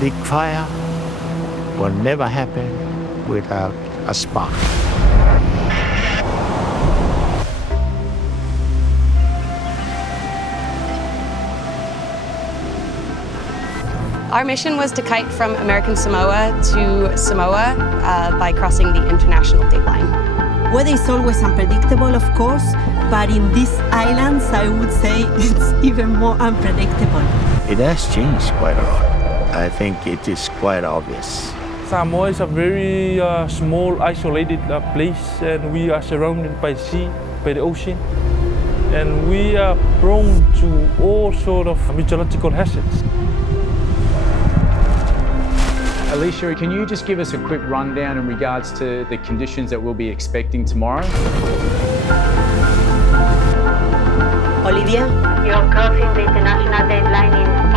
big fire will never happen without a spark. Our mission was to kite from American Samoa to Samoa by crossing the international date line. Weather is always unpredictable, of course, but in these islands, I would say it's even more unpredictable. It has changed quite a lot. I think it is quite obvious. Samoa is a very small, isolated place, and we are surrounded by sea, by the ocean. And we are prone to all sorts of meteorological hazards. Alicia, can you just give us a quick rundown in regards to the conditions that we'll be expecting tomorrow? Olivia? You're crossing the international date line in